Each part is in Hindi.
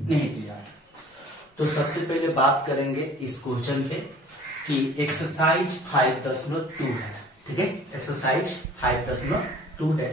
नहीं दिया है। तो सबसे पहले बात करेंगे इस क्वेश्चन पे कि एक्सरसाइज 5.2 है, ठीक है, एक्सरसाइज 5.2 है।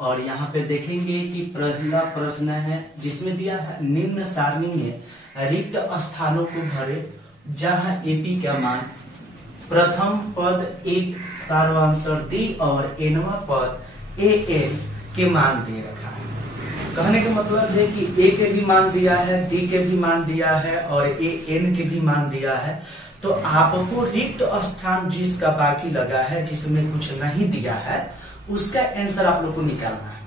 और यहाँ पे देखेंगे कि पहला प्रश्न है जिसमें दिया है निम्न सारणी में रिक्त स्थानों को भरे जहां एपी का मान प्रथम पद एक सार्वंतर डी और एनवा पद ए एन के मान दे रखा है। कहने का मतलब है कि ए के भी मान दिया है, डी के भी मान दिया है और ए एन के भी मान दिया है। तो आपको रिक्त स्थान जिसका बाकी लगा है, जिसमें कुछ नहीं दिया है, उसका आंसर आप लोग को निकालना है।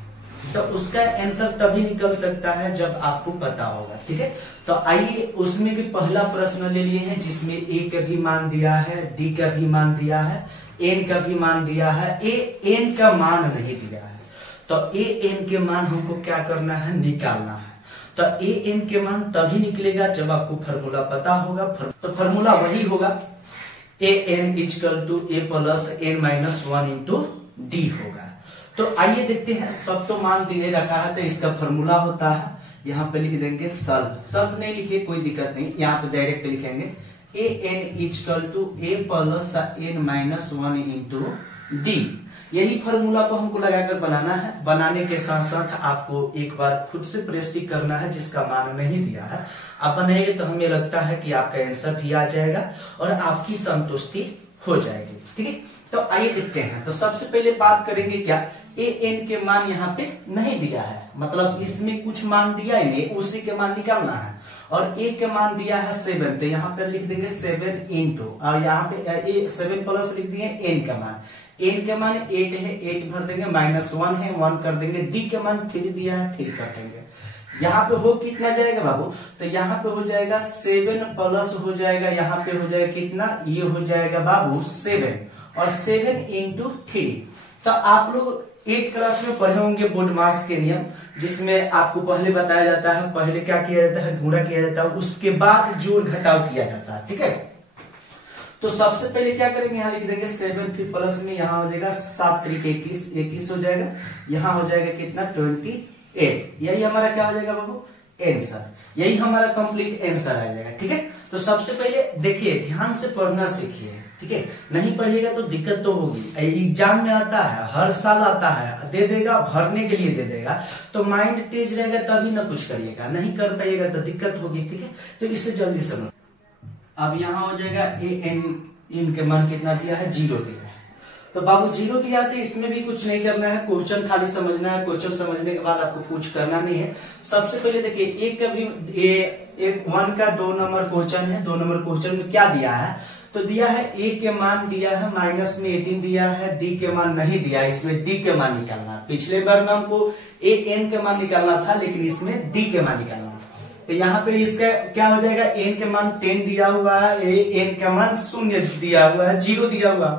तो उसका आंसर तभी निकल सकता है जब आपको पता होगा, ठीक है। तो आइए उसमें के पहला प्रश्न ले लिए हैं जिसमें ए का भी मान दिया है, डी का भी मान दिया है, एन का भी मान दिया है, ए एन का मान नहीं दिया है। तो ए एन के मान हमको क्या करना है, निकालना है। तो ए एन के मान तभी निकलेगा जब आपको फॉर्मूला पता होगा। तो फॉर्मूला वही होगा A N equal to A plus N minus 1 into D होगा। तो आइए देखते हैं, सब तो मान दिए रखा है तो इसका फॉर्मूला होता है, यहाँ पे लिख देंगे सल्व नहीं लिखे कोई दिक्कत नहीं, यहाँ पे डायरेक्ट लिखेंगे A N equal to A plus N minus 1 into D. यही फॉर्मूला को हमको लगाकर बनाना है। बनाने के साथ साथ आपको एक बार खुद से प्रैक्टिस करना है जिसका मान नहीं दिया है। आप बनाएंगे तो हमें लगता है कि आपका आंसर भी आ जाएगा और आपकी संतुष्टि हो जाएगी, ठीक है। तो आइए देखते हैं। तो सबसे पहले बात करेंगे क्या, ए एन के मान यहाँ पे नहीं दिया है, मतलब इसमें कुछ मान दिया ही नहीं, उसी के मान निकालना है। और ए के मान दिया है 7, तो यहाँ पे लिख देंगे 7 इंटू, और यहाँ पे 7 प्लस लिख दिए एन का मान। एन के मान 8 है, 8 भर देंगे, माइनस 1 है, 1 कर देंगे। डी के मान 3 दिया है, 3 कर देंगे। यहाँ पे हो कितना जाएगा बाबू, तो यहाँ पे हो जाएगा 7 प्लस हो जाएगा, यहाँ पे हो जाएगा कितना, ये हो जाएगा बाबू 7 और 7 इंटू 3। तो आप लोग 8 क्लास में पढ़े होंगे बोर्ड मास के नियम, जिसमें आपको पहले बताया जाता है, पहले क्या किया जाता है, गुणा किया जाता है, उसके बाद जोड़ घटाव किया जाता है, ठीक है। तो सबसे पहले क्या करेंगे, यहाँ लिख देंगे 7, फिर प्लस में यहाँ हो जाएगा 7 3 21, 21 हो जाएगा, यहाँ हो जाएगा कितना 28। यही हमारा क्या हो जाएगा बाबू, आंसर। यही हमारा कंप्लीट आंसर आ जाएगा, ठीक है। तो सबसे पहले देखिए, ध्यान से पढ़ना सीखिए, ठीक है। नहीं पढ़िएगा तो दिक्कत तो होगी। एग्जाम में आता है, हर साल आता है, दे देगा, भरने के लिए दे देगा, तो माइंड तेज रहेगा तभी ना कुछ करिएगा, नहीं कर पाइएगा तो दिक्कत होगी, ठीक है। तो इससे जल्दी समझ। अब यहाँ हो जाएगा ए एन, इनके मान कितना दिया है, 0 दिया है। तो बाबू 0 दिया तो इसमें भी कुछ नहीं करना है, क्वेश्चन खाली समझना है। क्वेश्चन समझने के बाद आपको कुछ करना नहीं है। सबसे पहले देखिए, एक का भी 1 का 2 नंबर क्वेश्चन है। 2 नंबर क्वेश्चन में क्या दिया है, तो दिया है ए के मान दिया है माइनस में 18 दिया है, डी के मान नहीं दिया, इसमें डी के मान निकालना। पिछले बार में हमको ए एन के मान निकालना था, लेकिन इसमें डी के मान निकालना। तो यहाँ पे इसका क्या हो जाएगा, एन के मान 10 दिया हुआ है, एन का मान 0 दिया हुआ है, 0 दिया हुआ।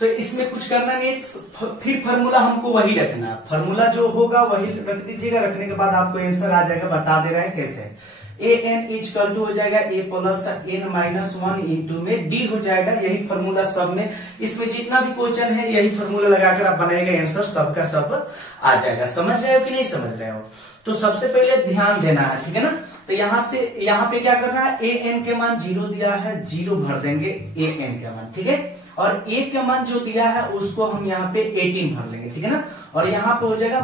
तो इसमें कुछ करना नहीं, फिर फॉर्मूला हमको वही रखना। फॉर्मूला जो होगा वही रख दीजिएगा। रखने के बाद आपको आंसर आ जाएगा। बता दे रहा है कैसे। ए एन इक्वल टू हो जाएगा ए प्लस एन माइनस 1 इंटू में डी हो जाएगा। यही फॉर्मूला सब में, इसमें जितना भी क्वेश्चन है यही फॉर्मूला लगाकर आप बनाएगा, आंसर सबका सब आ जाएगा। समझ रहे हो कि नहीं समझ रहे हो। तो सबसे पहले ध्यान देना है, ठीक है ना। तो यहाँ पे क्या करना है, ए एन के मान 0 दिया है, 0 भर देंगे ए एन का मान, ठीक है। और ए का मान जो दिया है उसको हम यहाँ पे 18 भर लेंगे, ठीक है ना। और यहाँ पे हो जाएगा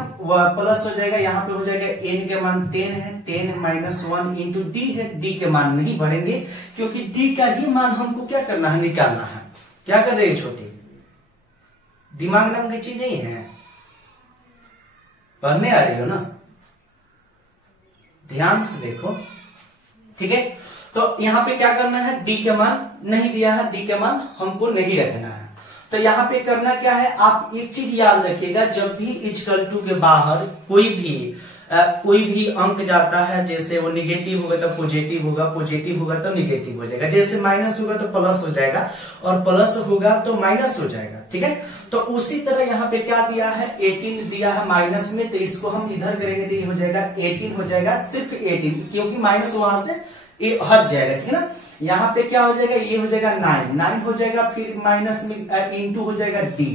प्लस हो जाएगा, यहाँ पे हो जाएगा एन के मान 10 है, 10 माइनस 1 इंटू डी है। डी के मान नहीं भरेंगे क्योंकि डी का ही मान हमको क्या करना है, निकालना है। क्या कर रहे हैं छोटे, दिमाग नाम की चीज नहीं है, पढ़ने आ रही हो ना, ध्यान से देखो, ठीक है। तो यहाँ पे क्या करना है, डी के मान नहीं दिया है, डी के मान हमको नहीं रखना है। तो यहाँ पे करना क्या है, आप एक चीज याद रखिएगा, जब भी इक्वल टू के बाहर कोई भी अंक जाता है, जैसे वो निगेटिव होगा तो पॉजिटिव होगा, पॉजिटिव होगा तो निगेटिव हो जाएगा, जैसे माइनस होगा तो प्लस हो जाएगा और प्लस होगा तो माइनस हो जाएगा, ठीक है। तो उसी तरह यहाँ पे क्या दिया है, 18 दिया है माइनस में, तो इसको हम इधर करेंगे तो ये हो जाएगा 18 हो जाएगा, सिर्फ 18, क्योंकि माइनस वहां से ये हट जाएगा, ठीक है ना। यहाँ पे क्या हो जाएगा, ये हो जाएगा 9 हो जाएगा, फिर माइनस में इंटू हो जाएगा डी,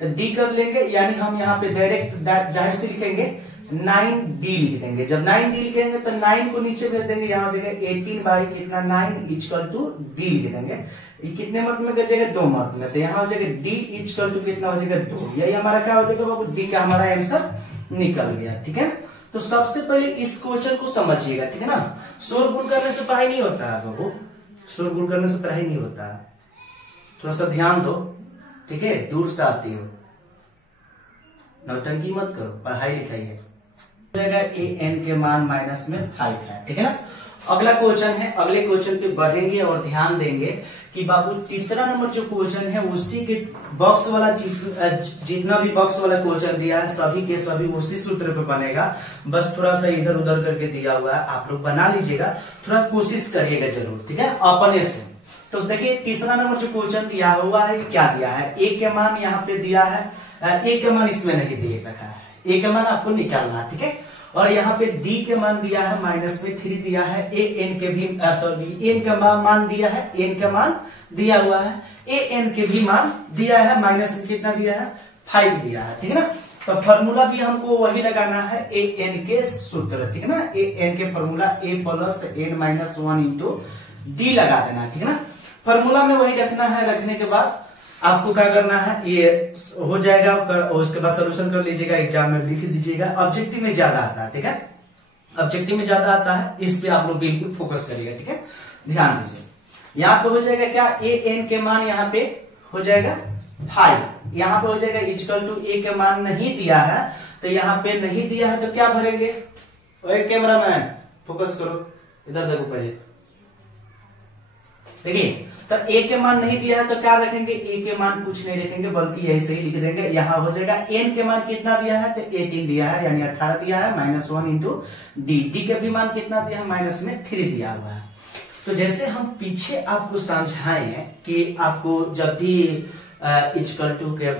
तो डी कर लेंगे, यानी हम यहाँ पे डायरेक्ट जाहिर से लिखेंगे 9d लिख देंगे। जब 9d लिखेंगे तो 9 को नीचे भेज देंगे, यहाँ हो जाएगा 18 बाई कितना 9 इक्वल टू d लिख देंगे। ये कितने मत में गजेगा 2 मत में, तो यहाँ हो जाएगा d इक्वल टू कितना हो जाएगा 2। यही हमारा क्या हो जाएगा बाबू, d का हमारा आंसर निकल गया। ठीक है, तो सबसे पहले इस क्वेश्चन को समझिएगा। ठीक है ना, शोरगुल करने से पढ़ाई नहीं होता है बाबू, शोरगुल करने से पढ़ाई नहीं होता है, थोड़ा सा ध्यान दो। ठीक है, दूर से आती हो, नौटंकी मत करो, पढ़ाई लिखाई है। ए एन के मान माइनस में 5 है। ठीक है ना, अगला क्वेश्चन है, अगले क्वेश्चन पे बढ़ेंगे और ध्यान देंगे कि बाबू तीसरा नंबर जो क्वेश्चन है उसी के बॉक्स वाला जितना भी बॉक्स वाला क्वेश्चन दिया है सभी के सभी उसी सूत्र पे बनेगा, बस थोड़ा सा इधर उधर करके दिया हुआ है, आप लोग बना लीजिएगा, थोड़ा कोशिश करिएगा जरूर। ठीक है, अपने से। तो देखिए तीसरा नंबर जो क्वेश्चन दिया हुआ है क्या दिया है, ए के मान यहाँ पे दिया है, ए के मान इसमें नहीं दिए रखा है, ए के मान आपको निकालना है। ठीक है, और यहाँ पे डी के मान दिया है माइनस में 3 दिया है, ए एन के भी सॉरी एन का मान दिया है, एन का मान दिया हुआ है, ए एन के भी मान दिया है, माइनस में कितना दिया है 5 दिया है। ठीक है ना, तो फॉर्मूला भी हमको वही लगाना है ए एन के सूत्र। ठीक है ना, ए एन के formula A plus N minus 1 into D लगा देना। ठीक है ना, फॉर्मूला में वही रखना है, रखने के बाद आपको क्या करना है, ये हो जाएगा और उसके बाद सोल्यूशन कर लीजिएगा, एग्जाम में लिख दीजिएगा। ऑब्जेक्टिव में ज्यादा आता है। ठीक है, ऑब्जेक्टिव में ज्यादा आता है, इस पे आप लोग बिल्कुल फोकस करिएगा। ठीक है, ध्यान दीजिए। यहाँ पे हो जाएगा क्या, ए एन के मान यहाँ पे हो जाएगा 5, यहाँ पे हो जाएगा इक्वल टू ए के मान नहीं दिया है, तो यहाँ पे नहीं दिया है तो क्या भरेंगे, कैमरा मैन फोकस करो, इधर देखो पहले। देखिए तो ए के मान नहीं दिया है तो क्या रखेंगे, ए के मान कुछ नहीं रखेंगे बल्कि यही से ही लिख देंगे। यहाँ हो जाएगा एन के मान कितना दिया है, तो 18 दिया है यानी 18 दिया है, माइनस 1 इंटू डी, डी के भी मान कितना दिया है, माइनस में 3 दिया हुआ है। तो जैसे हम पीछे आपको समझाएं कि आपको जब भी इक्वल टू के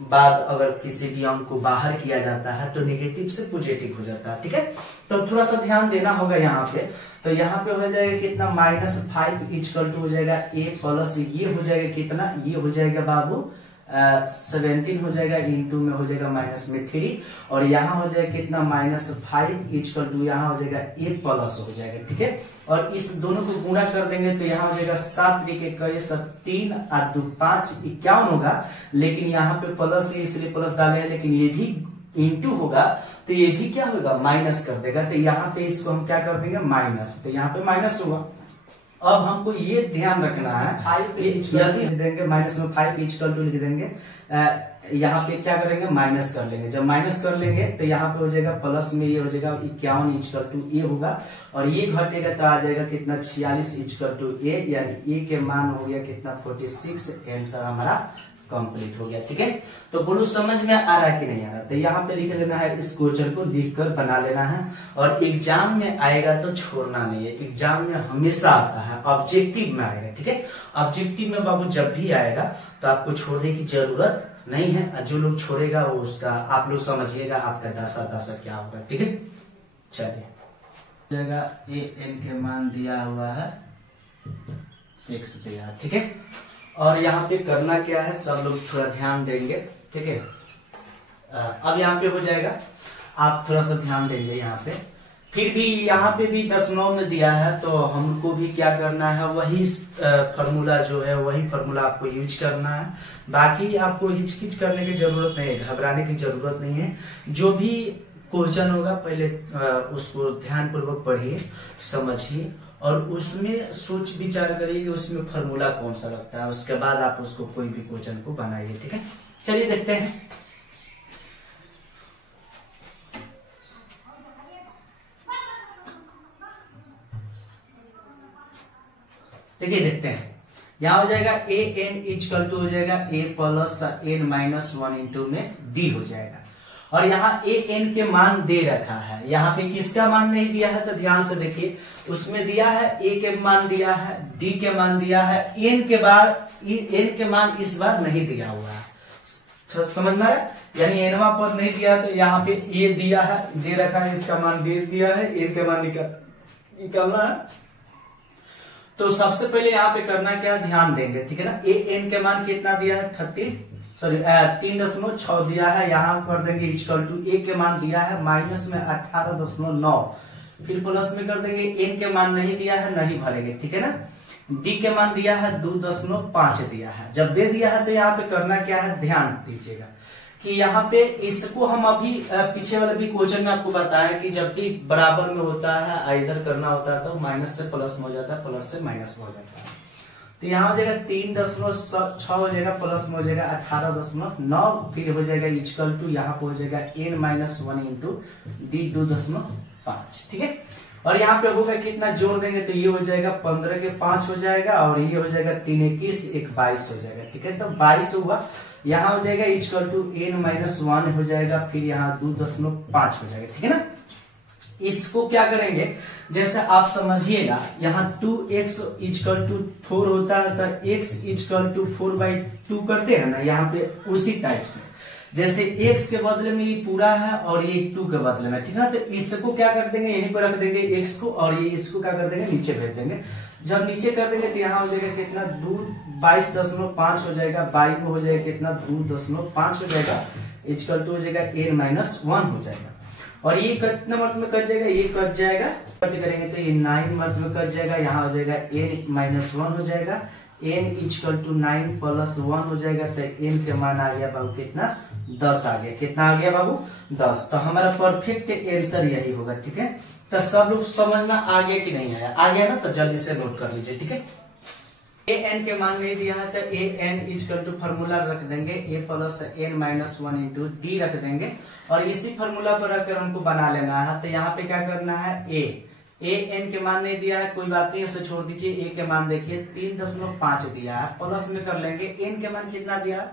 बाद अगर किसी भी अंक को बाहर किया जाता है तो नेगेटिव से पॉजिटिव हो जाता है। ठीक है, तो थोड़ा सा ध्यान देना होगा यहाँ पे। तो यहाँ पे हो जाएगा कितना, -5 इक्वल टू हो जाएगा ए प्लस ये हो जाएगा कितना, ये हो जाएगा बाबू 17 हो जाएगा, इंटू में हो जाएगा माइनस में 3, और यहाँ हो जाएगा कितना -5 इक्वल टू यहाँ हो जाएगा ए प्लस हो जाएगा। ठीक है, और इस दोनों को गुणा कर देंगे तो यहाँ हो जाएगा 7 3 3 और 2 5 51 होगा, लेकिन यहाँ पे प्लस इसलिए प्लस डाले हैं, लेकिन ये भी इंटू होगा तो ये भी क्या होगा, माइनस कर देगा। तो यहाँ पे इसको हम क्या कर देंगे, माइनस, तो यहाँ पे माइनस होगा। अब हमको ये ध्यान रखना है, 5 यदि देंगे माइनस में 5 इक्वल टू लिख देंगे, यहाँ पे क्या करेंगे, माइनस कर लेंगे। जब माइनस कर लेंगे तो यहाँ पे हो जाएगा प्लस में ये हो जाएगा 51 इक्वल टू ए होगा, और ये घटेगा तो आ जाएगा कितना 46 इक्वल टू ए, यानी ए के मान हो गया कितना 46, आंसर हमारा कंप्लीट हो गया। ठीक है, तो बोलो समझ में आ रहा है कि नहीं आ रहा, तो यहाँ पे लिख लेना है, इस क्वेश्चन को लिख कर बना लेना है, और एग्जाम में आएगा तो छोड़ना नहीं है, एग्जाम में हमेशा आता है, ऑब्जेक्टिव में आएगा। ठीक है, ऑब्जेक्टिव में बाबू जब भी आएगा तो आपको छोड़ने की जरूरत नहीं है, जो लोग छोड़ेगा वो उसका आप लोग समझिएगा आपका दशा क्या होगा। ठीक है, चलिए जगह ए एन के मान दिया हुआ है 6 दिया। ठीक है, और यहाँ पे करना क्या है, सब लोग थोड़ा ध्यान देंगे। ठीक है, अब यहाँ पे हो जाएगा, आप थोड़ा सा ध्यान देंगे यहाँ पे। फिर भी यहाँ पे भी 10-9 में दिया है तो हमको भी क्या करना है, वही फॉर्मूला जो है वही फॉर्मूला आपको यूज करना है। बाकी आपको हिचकिच करने की जरूरत नहीं है, घबराने की जरूरत नहीं है। जो भी क्वेश्चन होगा पहले उसको ध्यान पूर्वक पढ़िए, समझिए, और उसमें सोच विचार करिए कि उसमें फॉर्मूला कौन सा लगता है, उसके बाद आप उसको कोई भी क्वेश्चन को बनाइए। ठीक है, चलिए देखते हैं। देखिए देखते हैं, यहाँ हो जाएगा ए एन इक्वल टू हो जाएगा ए प्लस एन माइनस 1 इंटू में डी हो जाएगा, और यहाँ ए एन के मान दे रखा है, यहाँ पे किसका मान नहीं दिया है तो ध्यान से देखिए, उसमें दिया है ए के मान दिया है, डी के मान दिया है, एन के मान इस बार नहीं दिया हुआ है, समझ में आया, यानी एनवा पद नहीं दिया, तो यहाँ पे ए दिया है, दे रखा है, इसका मान दे दिया है, एन के मान निकालना है। तो सबसे पहले यहाँ पे करना क्या, ध्यान देंगे। ठीक है ना, ए एन के मान कितना दिया है 36 सॉरी 3.6 दिया है, यहाँ कर देंगे इक्वल टू ए के मान दिया है माइनस में 18.9, फिर प्लस में कर देंगे एन के मान नहीं दिया है, नहीं भरेंगे, ठीक है ना। डी के मान दिया है 2.5 दिया है। जब दे दिया है तो यहाँ पे करना क्या है, ध्यान दीजिएगा कि यहाँ पे इसको हम अभी पीछे वाले भी क्वेश्चन में आपको बताया कि जब भी बराबर में होता है इधर करना होता है तो माइनस से प्लस में हो जाता है, प्लस से माइनस में हो जाता है। तो यहाँ हो जाएगा 3.6 हो जाएगा, प्लस में हो जाएगा 18.9, फिर हो जाएगा इक्वल टू यहाँ पे हो जाएगा n-1 इंटू डी 2.5, ठीक है। और यहाँ पे होगा कितना, जोड़ देंगे तो ये हो जाएगा 15 के 5 हो जाएगा, और ये हो जाएगा 3 21 1 22 हो जाएगा, ठीक है। तो 22 हुआ, यहाँ हो जाएगा इक्वल टू n-1 हो जाएगा, फिर यहाँ 2.5 हो जाएगा, ठीक है ना। इसको क्या करेंगे, जैसे आप समझिएगा यहाँ 2x इक्वल टू 4 होता है तो x इक्वल टू 4/2 करते हैं ना, यहाँ पे उसी टाइप से जैसे x के बदले में ये पूरा है और ये 2 के बदले में, ठीक है ना। तो इसको क्या कर देंगे, यहीं पर रख देंगे x को, और ये इसको क्या कर देंगे, नीचे भेज देंगे। जब नीचे कर देंगे तो यहाँ हो जाएगा कितना, 22.5 हो जाएगा, 22 में हो जाएगा कितना 2.5 हो जाएगा, इक्वल टू हो जाएगा n-1 हो जाएगा। और ये कितना मर्द में कट जाएगा, ये कट जाएगा, कट करेंगे तो ये 9 मर्द में कट जाएगा, यहाँ हो जाएगा n-1 हो जाएगा, n इक्वल टू 9 प्लस 1 हो जाएगा, तो n के मान आ गया बाबू कितना, 10 आ गया। कितना आ गया बाबू, 10। तो हमारा परफेक्ट आंसर यही होगा, ठीक है। तो सब लोग समझ में आ गया कि नहीं आया, आ गया ना, तो जल्दी से नोट कर लीजिए, ठीक है। ए एन के मान नहीं दिया है तो ए एन इक्वल टू फॉर्मूला रख देंगे, ए प्लस n-1 इंटू डी रख देंगे, और इसी फॉर्मूला पर रखकर हमको बना लेना है। तो यहाँ पे क्या करना है, ए एन के मान नहीं दिया है, कोई बात नहीं, उसे छोड़ दीजिए। ए के मान देखिए 3.5 दिया है, प्लस में कर लेंगे, एन के मान कितना दिया,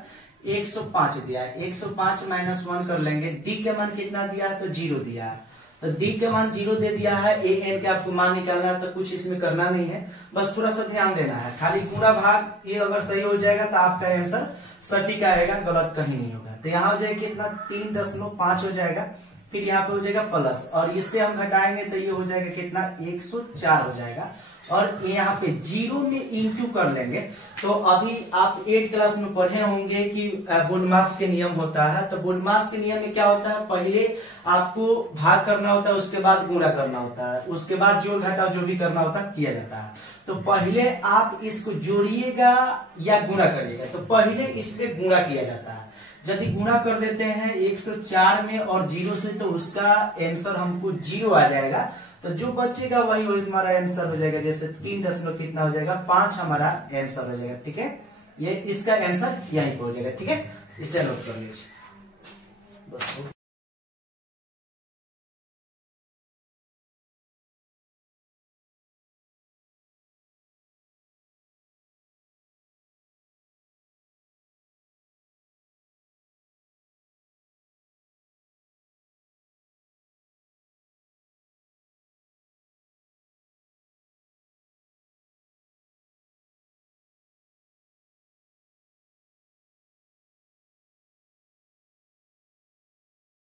105 दिया है, 105 माइनस 1 कर लेंगे। डी के मान कितना दिया है, तो 0 दिया है, तो डी के मान 0 दे दिया है। ए एन के आपको मान निकालना है, तो कुछ इसमें करना नहीं है, बस थोड़ा सा ध्यान देना है, खाली पूरा भाग ये अगर सही हो जाएगा तो आपका आंसर सटीक आएगा, गलत कहीं नहीं होगा। तो यहाँ हो जाएगा कितना, 3.5 हो जाएगा, फिर यहाँ पे हो जाएगा प्लस, और इससे हम घटाएंगे तो ये हो जाएगा कितना, 104 हो जाएगा, और यहाँ पे 0 में इंटू कर लेंगे। तो अभी आप 8 क्लास में पढ़े होंगे कि बोडमास के नियम होता है। तो बोडमास के नियम में क्या होता है, पहले आपको भाग करना होता है, उसके बाद गुणा करना होता है, उसके बाद जोड़ घटाव जो भी करना होता है किया जाता है। तो पहले आप इसको जोड़िएगा या गुणा करिएगा, तो पहले इससे गुणा किया जाता है। यदि गुणा कर देते हैं 104 में और 0 से, तो उसका आंसर हमको 0 आ जाएगा, तो जो बचेगा वही हमारा आंसर हो जाएगा। जैसे 3 कितना हो जाएगा, 5 हमारा आंसर हो जाएगा, ठीक है। ये इसका आंसर यहीं पे हो जाएगा, ठीक है। इसे नोट कर लीजिए।